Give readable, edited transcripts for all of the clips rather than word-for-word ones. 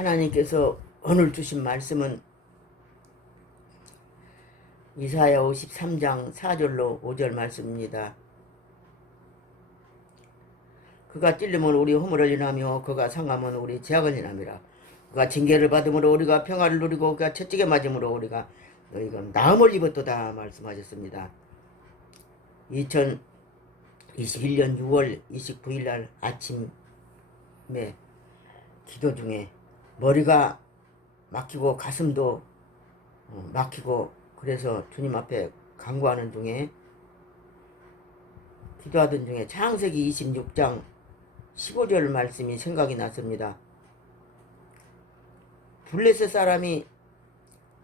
하나님께서 오늘 주신 말씀은 이사야 53장 4절로 5절 말씀입니다. 그가 찔림은 우리 허물을 인하며 그가 상함은 우리 죄악을 인함이라. 그가 징계를 받음으로 우리가 평화를 누리고 그가 채찍에 맞음으로 우리가 너희가 나음을 입었도다 말씀하셨습니다. 2021년 6월 29일 날 아침에 기도 중에 머리가 막히고 가슴도 막히고 그래서 주님 앞에 간구하는 중에 기도하던 중에 창세기 26장 15절 말씀이 생각이 났습니다. 블레셋 사람이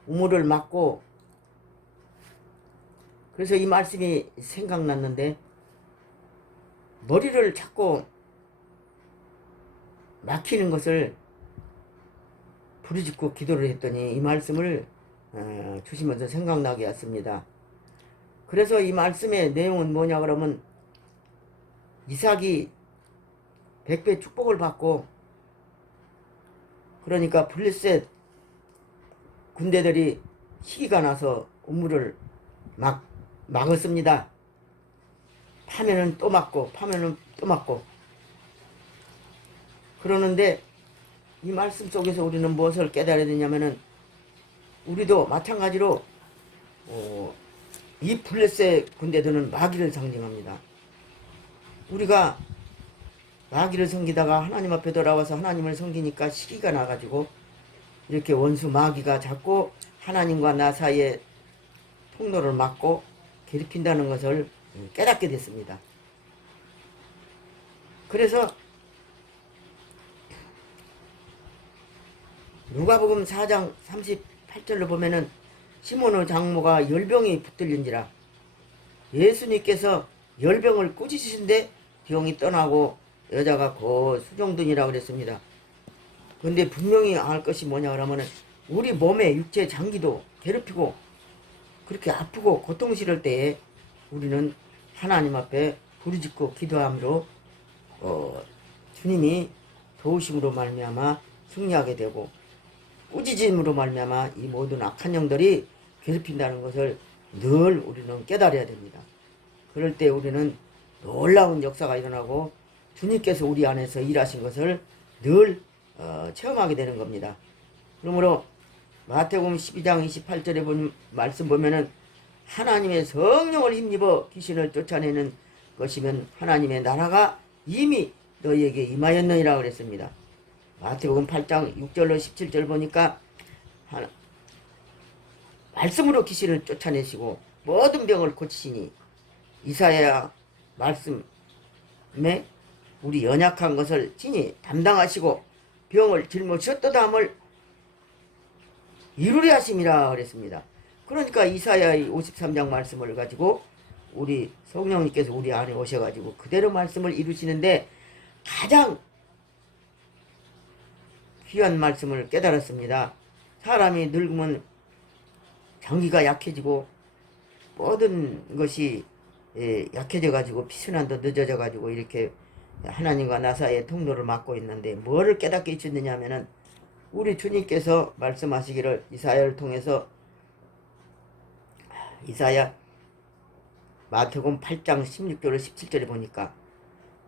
우물을 막고 그래서 이 말씀이 생각났는데 머리를 자꾸 막히는 것을 부르짖고 기도를 했더니 이 말씀을 주시면서 생각나게 했습니다. 그래서 이 말씀의 내용은 뭐냐 그러면 이삭이 100배 축복을 받고 그러니까 블레셋 군대들이 시기가 나서 우물을 막았습니다. 파면은 또 막고 파면은 또 막고 그러는데 이 말씀 속에서 우리는 무엇을 깨달아야 되냐면은 우리도 마찬가지로 이 블레셋 군대들은 마귀를 상징합니다. 우리가 마귀를 섬기다가 하나님 앞에 돌아와서 하나님을 섬기니까 시기가 나가지고 이렇게 원수 마귀가 자꾸 하나님과 나 사이에 통로를 막고 괴롭힌다는 것을 깨닫게 됐습니다. 그래서 누가복음 4장 38절로 보면은 시몬의 장모가 열병이 붙들린지라 예수님께서 열병을 꾸짖으신데 병이 떠나고 여자가 곧 수종든이라고 그랬습니다. 근데 분명히 알 것이 뭐냐 그러면은 우리 몸의 육체 장기도 괴롭히고 그렇게 아프고 고통스러울 때에 우리는 하나님 앞에 부르짖고 기도함으로 주님이 도우심으로 말미암아 승리하게 되고 꾸짖음으로 말미암아 이 모든 악한 영들이 괴롭힌다는 것을 늘 우리는 깨달아야 됩니다. 그럴 때 우리는 놀라운 역사가 일어나고 주님께서 우리 안에서 일하신 것을 늘 체험하게 되는 겁니다. 그러므로 마태복음 12장 28절에 본 말씀 보면은 하나님의 성령을 힘입어 귀신을 쫓아내는 것이면 하나님의 나라가 이미 너희에게 임하였느니라 그랬습니다. 마태복음 8장 6절로 17절 보니까 말씀으로 귀신을 쫓아내시고 모든 병을 고치시니 이사야 말씀에 우리 연약한 것을 친히 담당하시고 병을 짊어지셨도다함을 이루려 하심이라 그랬습니다. 그러니까 이사야의 53장 말씀을 가지고 우리 성령님께서 우리 안에 오셔가지고 그대로 말씀을 이루시는데 가장 귀한 말씀을 깨달았습니다. 사람이 늙으면 장기가 약해지고 모든 것이 약해져가지고 피순환도 늦어져가지고 이렇게 하나님과 나 사이에 통로를 막고 있는데 뭐를 깨닫게 해주느냐 하면은 우리 주님께서 말씀하시기를 이사야를 통해서 이사야 마태복음 8장 16절로 17절에 보니까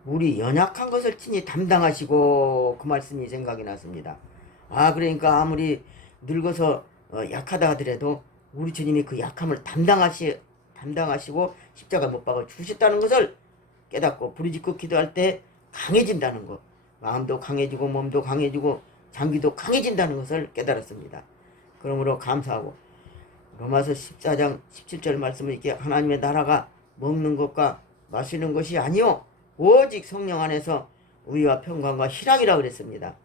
우리 연약한 것을 친히 담당하시고 그 말씀이 생각이 났습니다. 그러니까 아무리 늙어서 약하다 하더라도 우리 주님이 그 약함을 담당하시고 십자가 못 박아 주셨다는 것을 깨닫고 부르짖고 기도할 때 강해진다는 것, 마음도 강해지고 몸도 강해지고 장기도 강해진다는 것을 깨달았습니다. 그러므로 감사하고 로마서 14장 17절 말씀은 이렇게 하나님의 나라가 먹는 것과 마시는 것이 아니요 오직 성령 안에서 의와 평강과 희락이라 그랬습니다.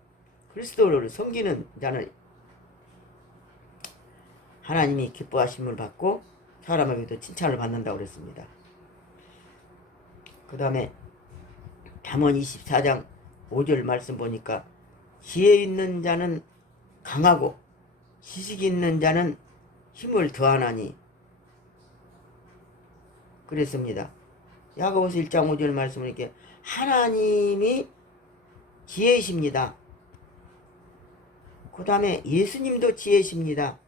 그리스도를 섬기는 자는 하나님이 기뻐하심을 받고 사람에게도 칭찬을 받는다고 그랬습니다. 그 다음에 잠언 24장 5절 말씀 보니까 지혜 있는 자는 강하고 지식이 있는 자는 힘을 더하나니 그랬습니다. 야고보서 1장 5절 말씀을 이렇게 하나님이 지혜이십니다. 그 다음에 예수님도 지혜십니다.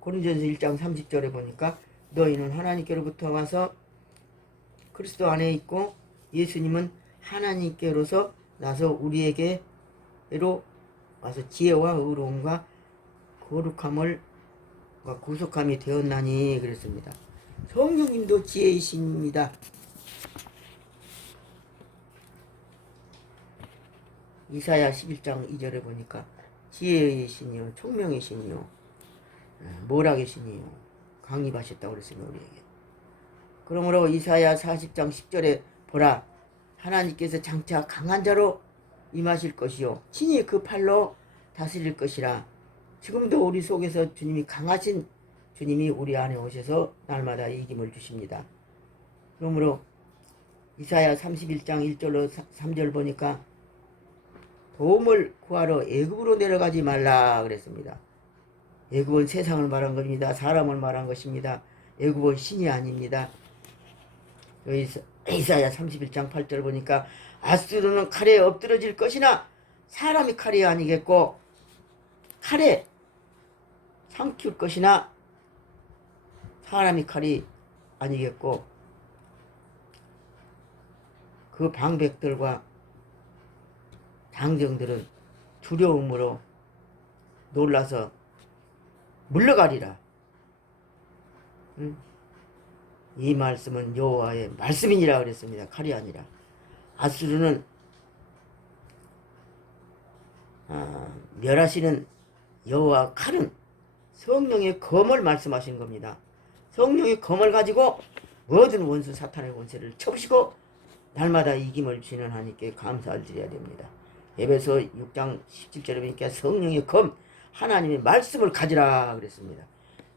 고린도전서 1장 30절에 보니까 너희는 하나님께로부터 와서 그리스도 안에 있고 예수님은 하나님께로서 나서 우리에게로 와서 지혜와 의로움과 거룩함을 구속함이 되었나니 그랬습니다. 성령님도 지혜이십니다. 이사야 11장 2절에 보니까 지혜의 신이요 총명의 신이요 모락의 신이요 강림하셨다고 그랬습니다. 우리에게. 그러므로 이사야 40장 10절에 보라 하나님께서 장차 강한 자로 임하실 것이요 친히 그 팔로 다스릴 것이라. 지금도 우리 속에서 주님이 강하신 주님이 우리 안에 오셔서 날마다 이김을 주십니다. 그러므로 이사야 31장 1절로 3절 보니까 도움을 구하러 애굽으로 내려가지 말라 그랬습니다. 애굽은 세상을 말한 겁니다. 사람을 말한 것입니다. 애굽은 신이 아닙니다. 이사야 31장 8절 보니까 아수르는 칼에 엎드러질 것이나 사람이 칼이 아니겠고 칼에 삼킬 것이나 사람이 칼이 아니겠고 그 방백들과 장정들은 두려움으로 놀라서 물러가리라. 이 말씀은 여호와의 말씀이니라 그랬습니다. 칼이 아니라. 아수르는 멸하시는 여호와 칼은 성령의 검을 말씀하신 겁니다. 성령의 검을 가지고 모든 원수 사탄의 권세를 쳐부시고 날마다 이김을 주시는 하나님께 감사를 드려야 됩니다. 에베소 6장 17절에 보니까 성령의 검 하나님의 말씀을 가지라 그랬습니다.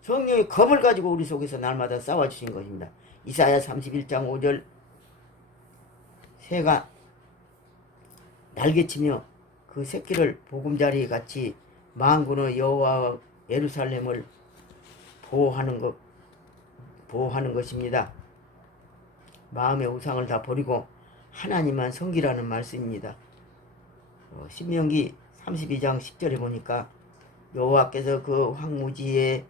성령의 검을 가지고 우리 속에서 날마다 싸워주신 것입니다. 이사야 31장 5절 새가 날개치며 그 새끼를 보금자리 같이 만군의 여호와 예루살렘을 보호하는 것입니다. 마음의 우상을 다 버리고 하나님만 섬기라는 말씀입니다. 신명기 32장 10절에 보니까 여호와께서 그 황무지에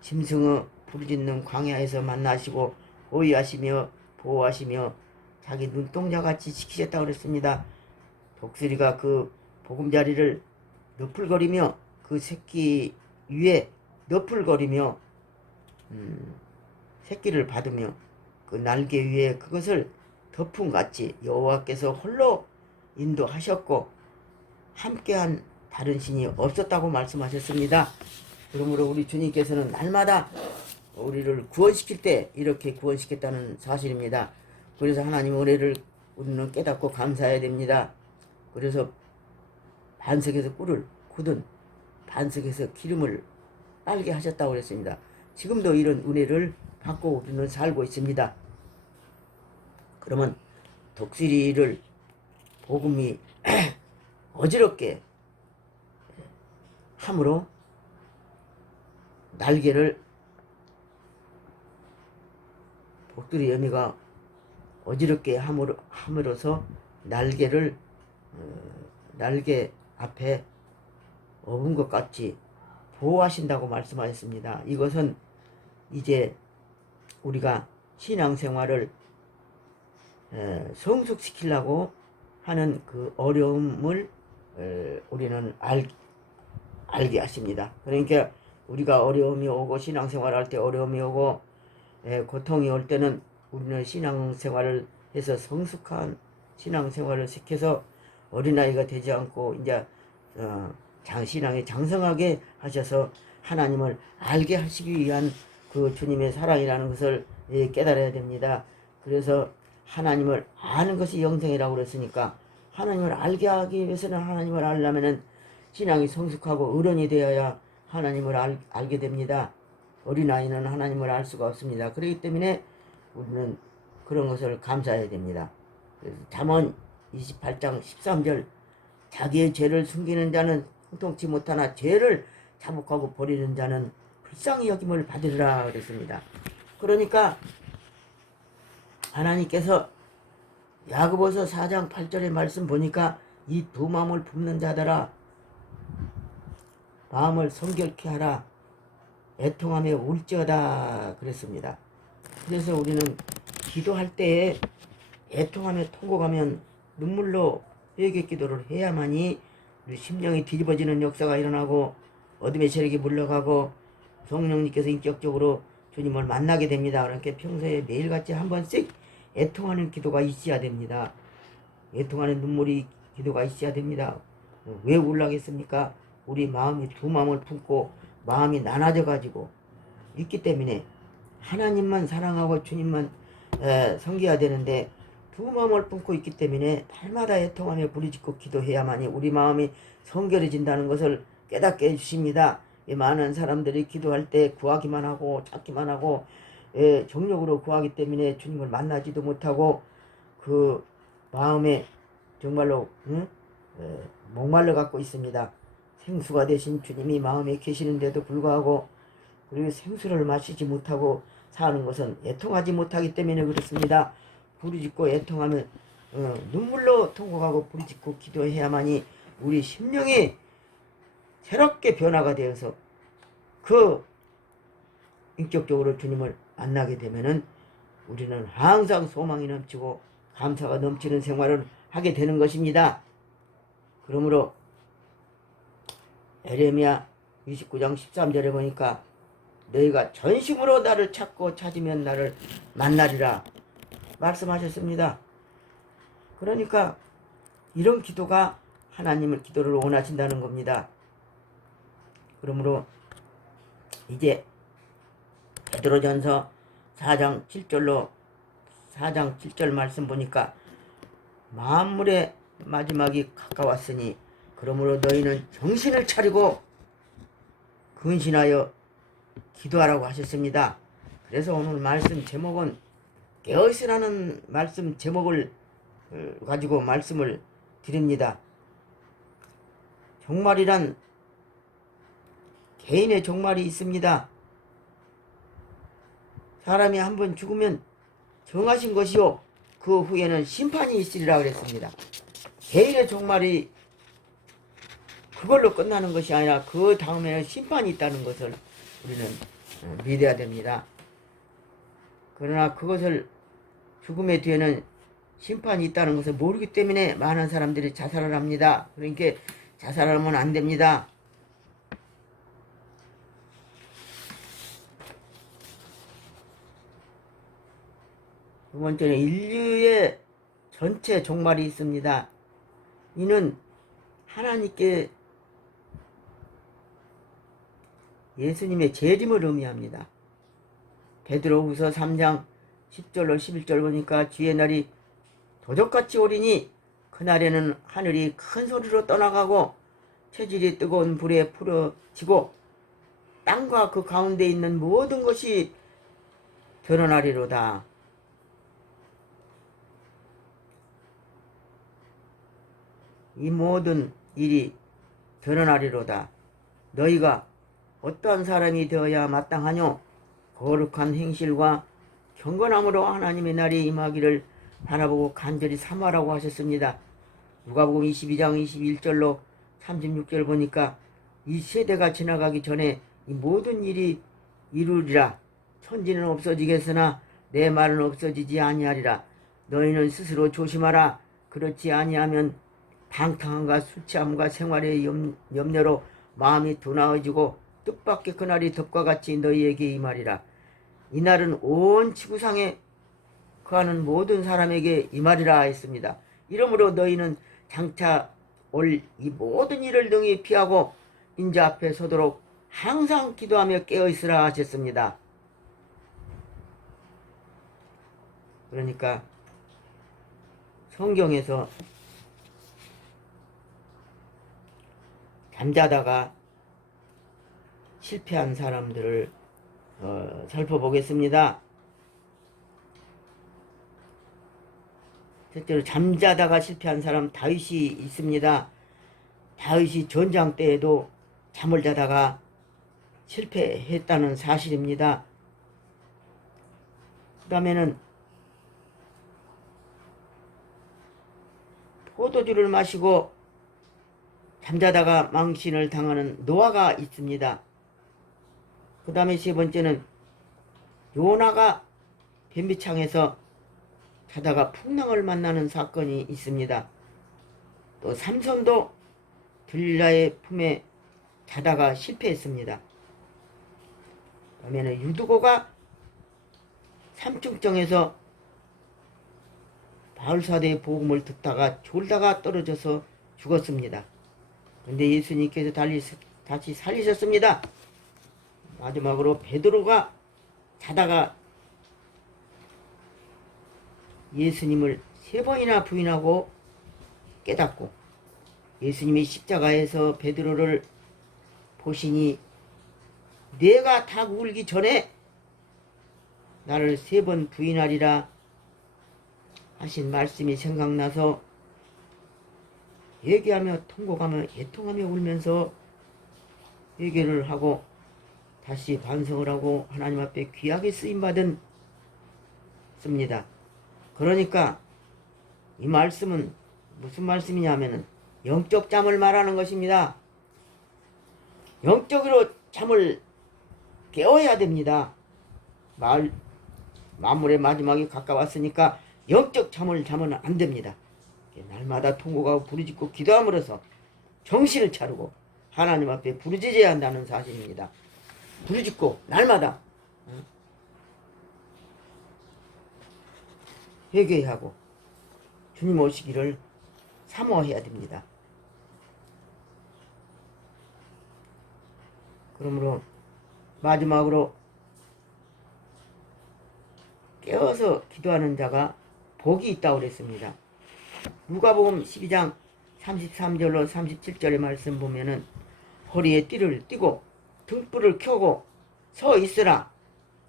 짐승의 부르짖는 광야에서 만나시고 호위하시며 보호하시며 자기 눈동자같이 지키셨다고 그랬습니다. 독수리가 그 보금자리를 너풀거리며 그 새끼 위에 너풀거리며 새끼를 받으며 그 날개 위에 그것을 덮음같이 여호와께서 홀로 인도하셨고 함께한 다른 신이 없었다고 말씀하셨습니다. 그러므로 우리 주님께서는 날마다 우리를 구원시킬 때 이렇게 구원시켰다는 사실입니다. 그래서 하나님 은혜를 우리는 깨닫고 감사해야 됩니다. 그래서 반석에서 꿀을 굳은 반석에서 기름을 빨게 하셨다고 그랬습니다. 지금도 이런 은혜를 받고 우리는 살고 있습니다. 그러면 독수리를 복음이 어지럽게 함으로 날개를 독수리 여미가 어지럽게 함으로써 날개를 날개 앞에 업은 것 같이 보호하신다고 말씀하셨습니다. 이것은 이제 우리가 신앙생활을 성숙시키려고 하는 그 어려움을 우리는 알게 하십니다. 그러니까 우리가 어려움이 오고 신앙생활할 때 어려움이 오고 고통이 올 때는 우리는 신앙생활을 해서 성숙한 신앙생활을 시켜서 어린아이가 되지 않고 이제 신앙에 장성하게 하셔서 하나님을 알게 하시기 위한 그 주님의 사랑이라는 것을 깨달아야 됩니다. 그래서 하나님을 아는 것이 영생이라고 그랬으니까 하나님을 알게 하기 위해서는 하나님을 알려면은 신앙이 성숙하고 어른이 되어야 하나님을 알게 됩니다. 어린아이는 하나님을 알 수가 없습니다. 그렇기 때문에 우리는 그런 것을 감사해야 됩니다. 그래서 잠언 28장 13절 자기의 죄를 숨기는 자는 형통치 못하나 죄를 자복하고 버리는 자는 불쌍히 여김을 받으리라 그랬습니다. 그러니까 하나님께서 야고보서 4장 8절의 말씀 보니까 이 두 마음을 품는 자들아 마음을 성결케 하라. 애통하며 울지어다 그랬습니다. 그래서 우리는 기도할 때에 애통하며 통곡하면 눈물로 회개 기도를 해야만이 우리 심령이 뒤집어지는 역사가 일어나고 어둠의 세력이 물러가고 성령님께서 인격적으로 주님을 만나게 됩니다. 그러니까 평소에 매일같이 한 번씩 애통하는 기도가 있어야 됩니다. 애통하는 눈물이 기도가 있어야 됩니다. 왜 울라겠습니까? 우리 마음이 두 마음을 품고 마음이 나눠져 가지고 있기 때문에 하나님만 사랑하고 주님만 섬겨야 되는데 두 마음을 품고 있기 때문에 날마다 애통하며 부르짖고 기도해야만이 우리 마음이 성결해진다는 것을 깨닫게 해주십니다. 많은 사람들이 기도할 때 구하기만 하고 찾기만 하고 정력으로 구하기 때문에 주님을 만나지도 못하고 그 마음에 정말로 목말라 갖고 있습니다. 생수가 되신 주님이 마음에 계시는데도 불구하고 그리고 생수를 마시지 못하고 사는 것은 애통하지 못하기 때문에 그렇습니다. 부르짖고 애통하면 눈물로 통곡하고 부르짖고 기도해야만이 우리 심령이 새롭게 변화가 되어서 그 인격적으로 주님을 만나게 되면은 우리는 항상 소망이 넘치고 감사가 넘치는 생활을 하게 되는 것입니다. 그러므로 에레미야 29장 13절에 보니까 너희가 전심으로 나를 찾고 찾으면 나를 만나리라 말씀하셨습니다. 그러니까 이런 기도가 하나님을 기도를 원하신다는 겁니다. 그러므로 이제 베드로전서 4장 7절 말씀 보니까 만물의 마지막이 가까웠으니 그러므로 너희는 정신을 차리고 근신하여 기도하라고 하셨습니다. 그래서 오늘 말씀 제목은 깨어있으라는 말씀 제목을 가지고 말씀을 드립니다. 종말이란 개인의 종말이 있습니다. 사람이 한번 죽으면 정하신 것이요 그 후에는 심판이 있으리라 그랬습니다. 개인의 종말이 그걸로 끝나는 것이 아니라 그 다음에는 심판이 있다는 것을 우리는 믿어야 됩니다. 그러나 그것을 죽음의 뒤에는 심판이 있다는 것을 모르기 때문에 많은 사람들이 자살을 합니다. 그러니까 자살하면 안 됩니다. 두 번째는 인류의 전체 종말이 있습니다. 이는 하나님께 예수님의 재림을 의미합니다. 베드로후서 3장 10절로 11절 보니까 주의 날이 도적같이 오리니 그날에는 하늘이 큰 소리로 떠나가고 체질이 뜨거운 불에 풀어지고 땅과 그 가운데 있는 모든 것이 드러나리로다. 이 모든 일이 드러나리로다. 너희가 어떠한 사람이 되어야 마땅하뇨? 거룩한 행실과 경건함으로 하나님의 날이 임하기를 바라보고 간절히 삼아라고 하셨습니다. 누가복음 22장 21절로 36절 보니까 이 세대가 지나가기 전에 이 모든 일이 이루리라. 천지는 없어지겠으나 내 말은 없어지지 아니하리라. 너희는 스스로 조심하라. 그렇지 아니하면 방탕함과 수치함과 생활의 염려로 마음이 둔하여지고 뜻밖의 그날이 덕과 같이 너희에게 임하리라. 이날은 온 지구상에 거하는 모든 사람에게 임하리라 했습니다. 이러므로 너희는 장차 올 이 모든 일을 능히 피하고 인자 앞에 서도록 항상 기도하며 깨어있으라 하셨습니다. 그러니까 성경에서 잠자다가 실패한 사람들을 살펴보겠습니다. 실제로 잠자다가 실패한 사람 다윗이 있습니다. 다윗이 전장 때에도 잠을 자다가 실패했다는 사실입니다. 그 다음에는 포도주를 마시고 잠자다가 망신을 당하는 노아가 있습니다. 그 다음에 세 번째는 요나가 변비창에서 자다가 풍랑을 만나는 사건이 있습니다. 또 삼손도 들릴라의 품에 자다가 실패했습니다. 그다음에는 유두고가 삼중정에서 바울사대의 복음을 듣다가 졸다가 떨어져서 죽었습니다. 그런데 예수님께서 다시 살리셨습니다. 마지막으로 베드로가 자다가 예수님을 3번이나 부인하고 깨닫고 예수님이 십자가에서 베드로를 보시니 내가 닭 울기 전에 나를 3번 부인하리라 하신 말씀이 생각나서 얘기하며 통곡하며 애통하며 울면서 회개를 하고 다시 반성을 하고 하나님 앞에 귀하게 쓰임받은 습니다. 그러니까 이 말씀은 무슨 말씀이냐면은 영적 잠을 말하는 것입니다. 영적으로 잠을 깨워야 됩니다. 만물의 마지막이 가까웠으니까 영적 잠을 자면 안 됩니다. 날마다 통곡하고 부르짖고 기도함으로써 정신을 차리고 하나님 앞에 부르짖어야 한다는 사실입니다. 부르짖고 날마다 회개하고 주님 오시기를 사모해야 됩니다. 그러므로 마지막으로 깨어서 기도하는 자가 복이 있다고 그랬습니다. 누가복음 12장 33절로 37절의 말씀 보면은 허리에 띠를 띠고 등불을 켜고 서 있으라.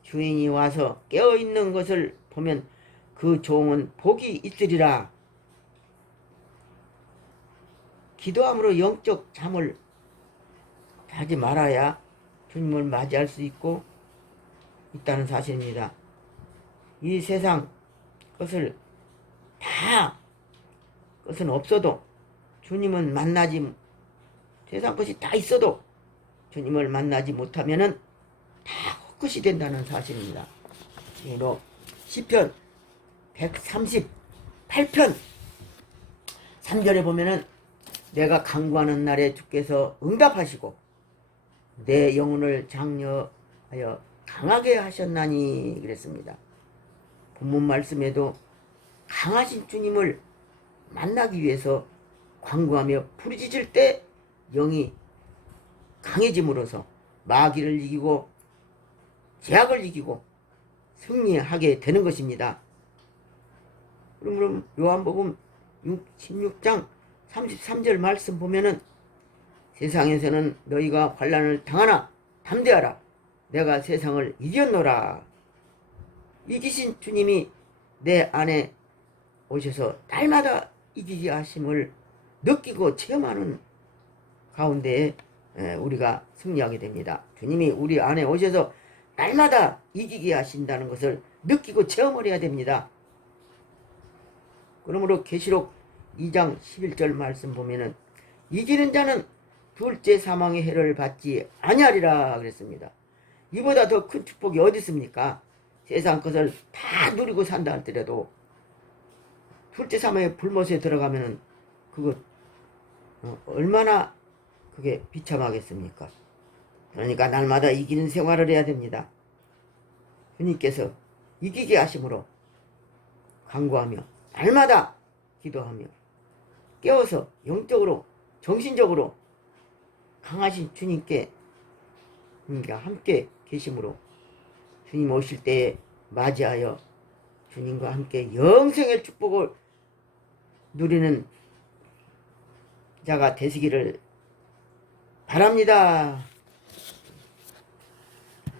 주인이 와서 깨어있는 것을 보면 그 종은 복이 있으리라. 기도함으로 영적 잠을 자지 말아야 주님을 맞이할 수 있다는 사실입니다. 이 세상 것은 없어도 주님은 세상 것이 다 있어도 주님을 만나지 못하면은 다 헛것이 된다는 사실입니다. 그리고 시편 138편 3절에 보면은 내가 간구하는 날에 주께서 응답하시고 내 영혼을 장려하여 강하게 하셨나니 그랬습니다. 본문 말씀에도 강하신 주님을 만나기 위해서 간구하며 부르짖을 때 영이 강해짐으로써 마귀를 이기고 죄악을 이기고 승리하게 되는 것입니다. 그러므로 요한복음 16장 33절 말씀 보면은 세상에서는 너희가 환난을 당하나 담대하라. 내가 세상을 이겼노라. 이기신 주님이 내 안에 오셔서 날마다 이기게 하심을 느끼고 체험하는 가운데 우리가 승리하게 됩니다. 주님이 우리 안에 오셔서 날마다 이기게 하신다는 것을 느끼고 체험을 해야 됩니다. 그러므로 계시록 2장 11절 말씀 보면은 이기는 자는 둘째 사망의 해를 받지 아니하리라 그랬습니다. 이보다 더 큰 축복이 어디 있습니까? 세상 것을 다 누리고 산다 할더라도 둘째 사망의 불못에 들어가면은 그거 얼마나 그게 비참하겠습니까? 그러니까 날마다 이기는 생활을 해야 됩니다. 주님께서 이기게 하심으로 간구하며 날마다 기도하며 깨워서 영적으로 정신적으로 강하신 주님께 함께 계심으로 주님 오실 때에 맞이하여 주님과 함께 영생의 축복을 누리는 자가 되시기를 바랍니다.